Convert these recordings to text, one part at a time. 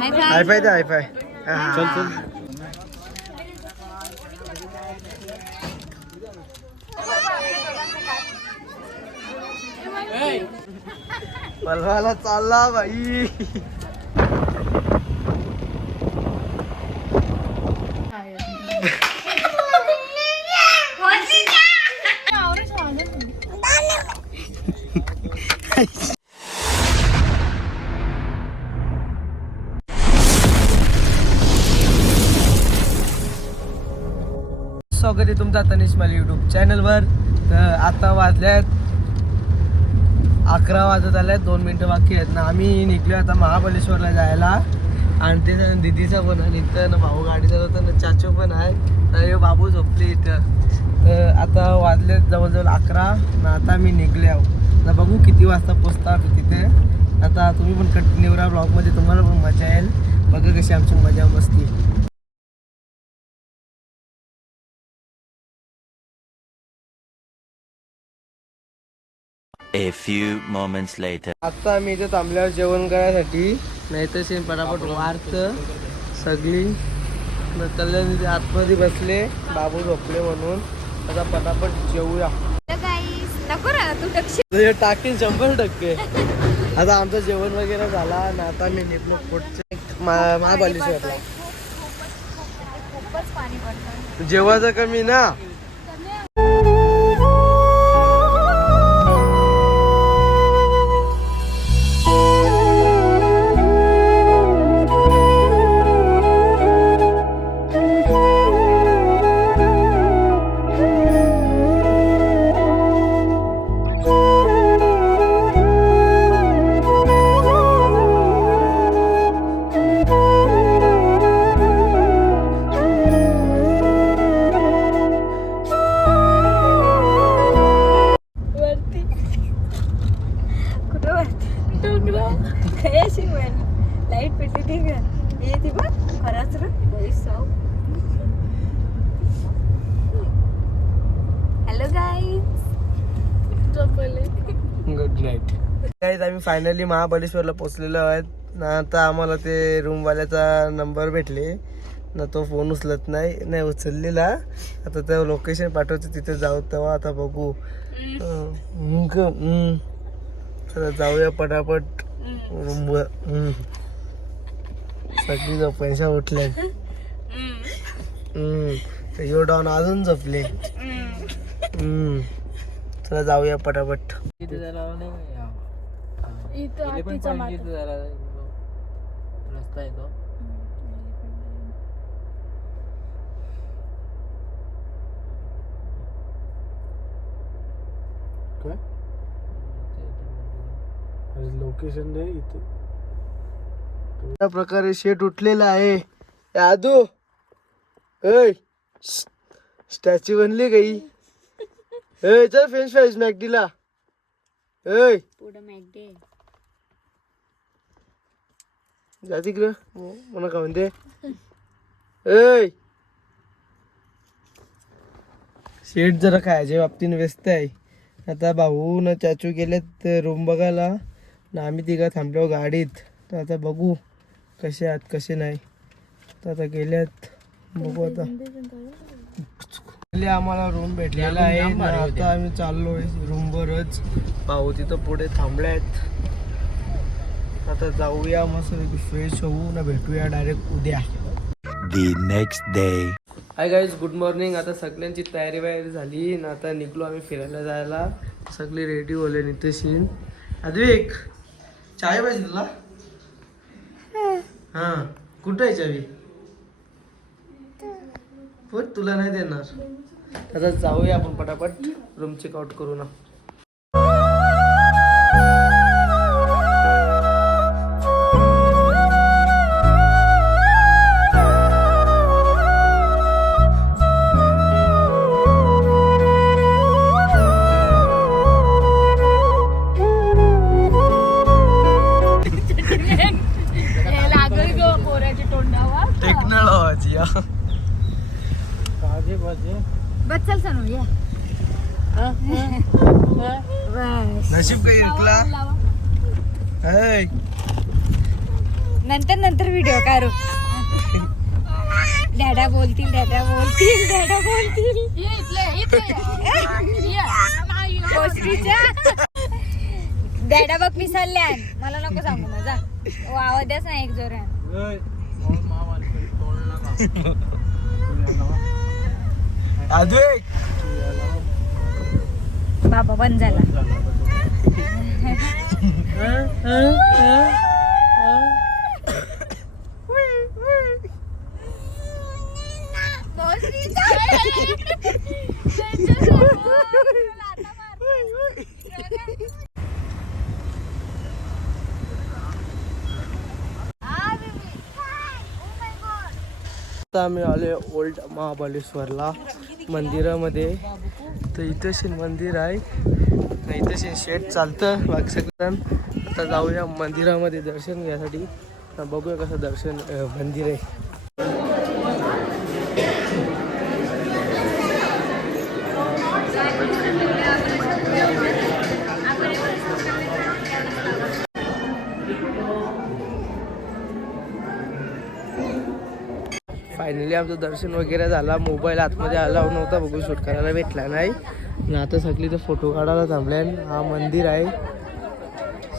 Hi fi दे hi fi. चल चल. पलवाला चालला बाई. स्वागत आहे तुमचा तनिष माली यूट्यूब चॅनलवर. तर आता वाजल्यात 11 वाजत आल्यात, 2 मिनटं बाकी आहेत ना. आम्ही निघलो आता महाबळेश्वरला जायला. आणि ते दिदीचा पण आहे इथं ना, भाऊ गाडी चालवतो ना, चाचू पण आहे. तर बाबू झोपले इथं. तर आता वाजलेत जवळजवळ 11 ना. आता मी निघले आहो ना. बघू किती वाजता पोचता तिथे. आता तुम्ही पण कंटिन्यू राहा ब्लॉगमध्ये, तुम्हाला पण मजा येईल. बघा कशी आमची मजा मस्ती. A few moments later. आता आम्ही इथे थांबल्यावर जेवण करायसाठी, नाही तर शेण पटापट वाढतं सगळी. कल्याण आतमध्ये बसले, बाबू झोपले म्हणून. आता पटापट जेवूया. टाकीन 100%. आता आमचं जेवण वगैरे झाला ना. आता मी निघलो पुढचे महाबळेश्वरला. जेवायचं कमी ना. लाईट पेटली ठीक आहे. ये ती बघ खरंच रे. Hello guys, good night guys. आम्ही फायनली महाबळेश्वरला पोचलेलो आहेत ना. आता आम्हाला ते रूमवाल्याचा नंबर भेटले ना. तो फोन उचलत नाही उचललेला. आता त्या लोकेशन पाठवायचं तिथे जाऊ तेव्हा. आता बघू. चला जाऊया पटापट रूमवर. सगळी पैसा उठले. यो डाऊन अजून झोपले. चला जाऊया पटापट. रस्ता आहे तो. काय लोकेशन दे इथे. त्या प्रकारे शेट उठलेला आहे. आदू स्टॅच्यू बनली काही. चल फ्रेंच फ्राईज मॅकडीला. जा तिकडं म्हणा का म्हणते. शेट जरा खायच्या बाबतीने व्यस्त आहे. आता भाऊ ना चाचू गेलेत रूम बघायला ना. आम्ही तिघं थांबलो गाडीत. तर आता बघू कसे आहात कसे नाही. तर आता गेल्यात बघू. आता आम्हाला रूम भेटलेला आहे ना. आता आम्ही चाललोय रूमवरच. भाऊ तिथं पुढे थांबल्यात. आता जाऊया मस्त फ्रेश होऊ ना. भेटूया डायरेक्ट उद्या. The next day. Hi guys, good morning. आता सगळ्यांची तयारी झाली ना. आता निघलो आम्ही फिरायला जायला. सगळे रेडी होले. नितेशीन अद्विक चाय पाहिजे तुला. हां कुठं आहे चावी. पण तुला नाही देणार. आता जाऊया आपण पटापट रूम चेकआउट करू ना. टेक्नॉलॉजी बच्चल सनू या. नशीब काही इरकला. नंतर व्हिडिओ काढू. डॅडा बोलतील. डॅडा बघ पिसल्यान. मला नको सांगू माझा आवाजच नाही एक जोरात. बाबा बंद झाला. आता आम्ही आले ओल्ड महाबळेश्वरला मंदिरामध्ये. तर इथे मंदिर आहे, इथे शेट चालतं बाकी सगळं. आता जाऊया मंदिरामध्ये दर्शन घ्यायसाठी. बघूया कसं दर्शन मंदिर आहे. फायनली आमचं दर्शन वगैरे झाला. मोबाईल आतमध्ये अलाव नव्हता, बघू शूट करायला भेटला नाही. आणि आता सगळी तर फोटो काढायला थांबल्या. हा मंदिर आहे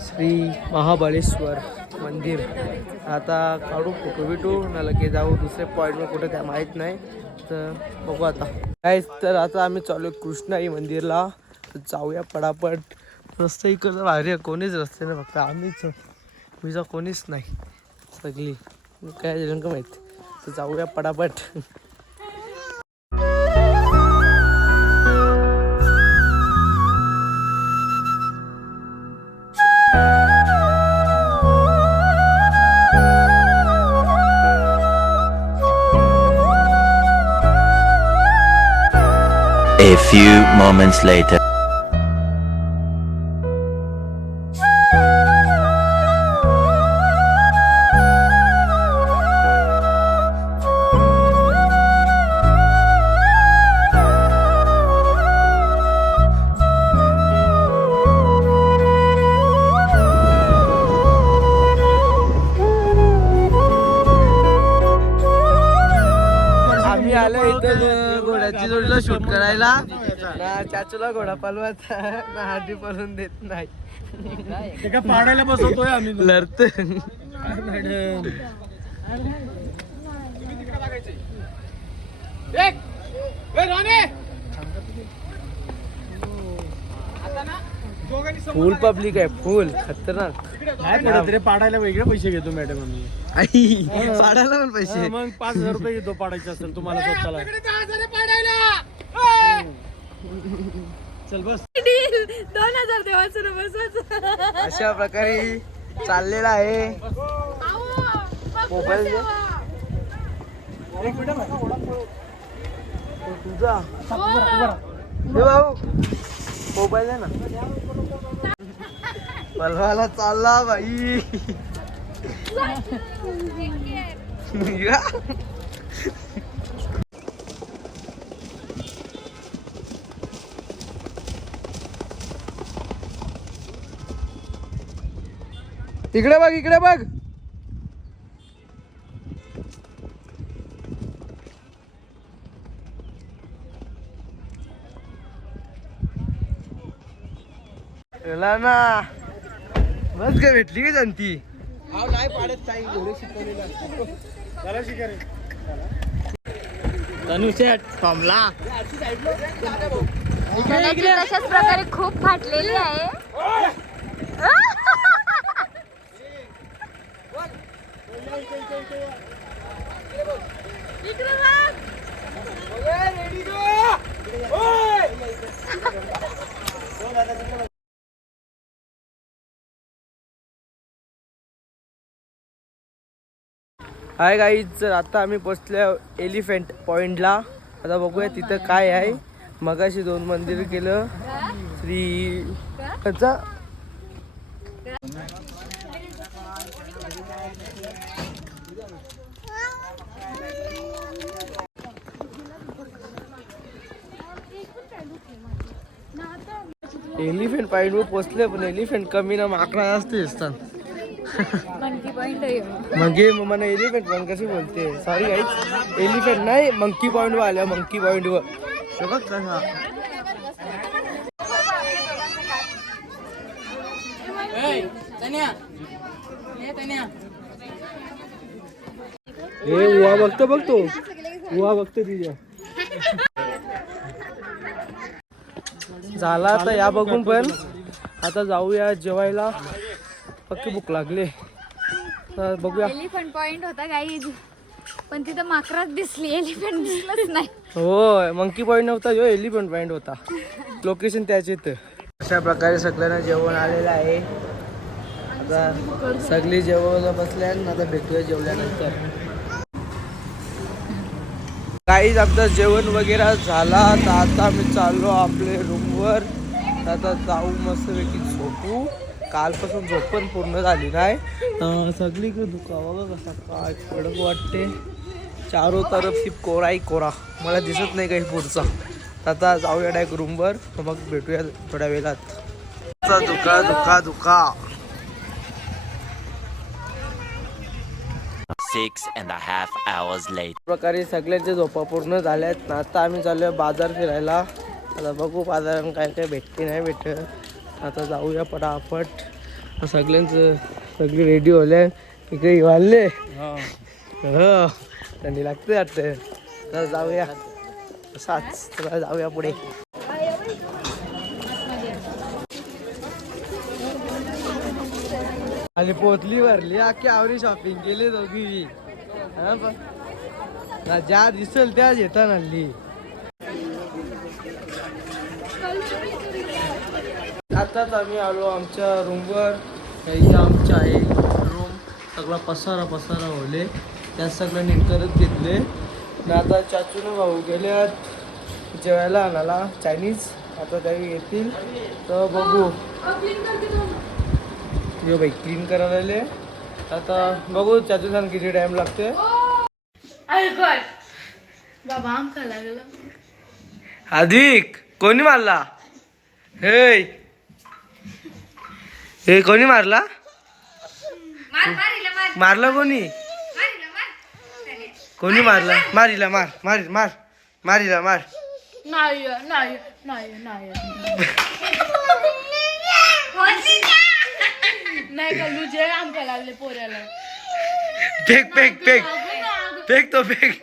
श्री महाबळेश्वर मंदिर. आता काढू फोटो बिटू ना लगे जाऊ दुसरे पॉईंटवर कुठे त्या माहीत नाही. तर बघू आता काय. तर आता आम्ही चालू कृष्णाई मंदिरला. तर जाऊया पटापट. रस्ता इकडचं भारी आहे, कोणीच रस्ते नाही, फक्त आम्हीच विजा कोणीच नाही सगळी. काय रंग माहीत. तर जाऊया पटापट. A few moments later. आम्ही आलो इथं घोड्याची जोडीला शूट करायला. ना चाचूला घोडा पालवायचा ना हाडी पळून देत नाही. पाडायला बसवतोय आम्ही. लढत फुल पब्लिक आहे, फुल खतरनाक. तरी पाडायला वेगळे पैसे घेतो मॅडम आम्ही. आई पाडायला पण पैसे. मग 5,000 रुपये घेतो पाडायचे असेल तुम्हाला स्वतःला. चल बस. 2000 देवाचं बसवायचं. अशा प्रकारे चाललेला आहे मोबाईल. तुझा हे भाऊ मोबाईल आहे ना. पलवाला चालला बाई. इकडे बघ, इकडे बघ. ना बस काय भेटली का जानती. नाही पाडत काही घोडे शिकवलेला. तनुशेट फॉर्मला तशाच प्रकारे खूप फाटलेली आहे. हाय गाईज, आता आम्ही पोचलो एलिफंट पॉइंटला. आता बघूया तिथं काय आहे. मगाशी 2 मंदिर केलं. श्री ह्याचा एलिफंट पॉइंटवर पोचले, पण एलिफंट कमी ना माकडा जास्त दिसतात. मंकी पॉइंट म्हणजे मला एलिफंट पण कशी बोलते सॉरी गाईज एलिफंट नाही मंकी पॉइंट वर आल्या मंकी पॉइंट वर हे बघ कसा हे उवा बघतो उवा बघतो तिच्या झाला आता या बघून पण आता जाऊया जेवायला पक्की भूक लागली तर बघूया एलिफंट पॉइंट होता गाईज पण तिथं माकराच दिसली एलिफंट दिसलंच नाही होय मंकी पॉइंट नव्हता जो एलिफंट पॉइंट होता लोकेशन त्याचे तर अशा प्रकारे सगळ्यांना जेवण आलेलं आहे आता सगळी जेवायला बसल्यान आता भेटूया जेवल्यानंतर काहीच आमचं जेवण वगैरे झाला तर आता मी चाललो आपले रूमवर आता जाऊ मस्तपैकी झोपू कालपासून झोप पण पूर्ण झाली नाही सगळीकडे दुखावा बघा कसा काय कडक वाटते चारो तरफ सिर्फ कोरा ही कोरा मला दिसत नाही काही पुढचा आता जाऊया डायरेक्ट रूमवर मग भेटूया थोड्या वेळात दुखा 6.5 hours later. प्रकारे सगळ्यांच्या झोपा पूर्ण झाल्यात ना आता आम्ही चालूया बाजार फिरायला आता बघू बाजारात काय काय भेटते नाही भेटत आता जाऊया पटापट सगळ्यांचं सगळी रेडी होल्या इकडे वाढले हो थंडी लागते वाटतं तर जाऊया असाच तर जाऊया पुढे आणि पोतली भरली अख्खी आवरी शॉपिंग केली दोघी ज्या दिसेल त्याच येतात हल्ली आताच आम्ही आलो आमच्या रूमवर काही आमच्या आहे रूम सगळा पसारा होले त्यात सगळं नीट करत घेतले आणि आता चाचूने भाऊ गेल्यात जेवायला आणायला चायनीज आता त्यावेळी येतील तर बघू ये बाई क्लीन करायला आले आता बघू चाचू सांग किती टाइम लागते अधिक कोणी मारला हे कोणी मारला मारला कोणी मारला मारिला मारिला मार नाही कल्लू जे आमच्या लागले पोऱ्याला फेक तो फेक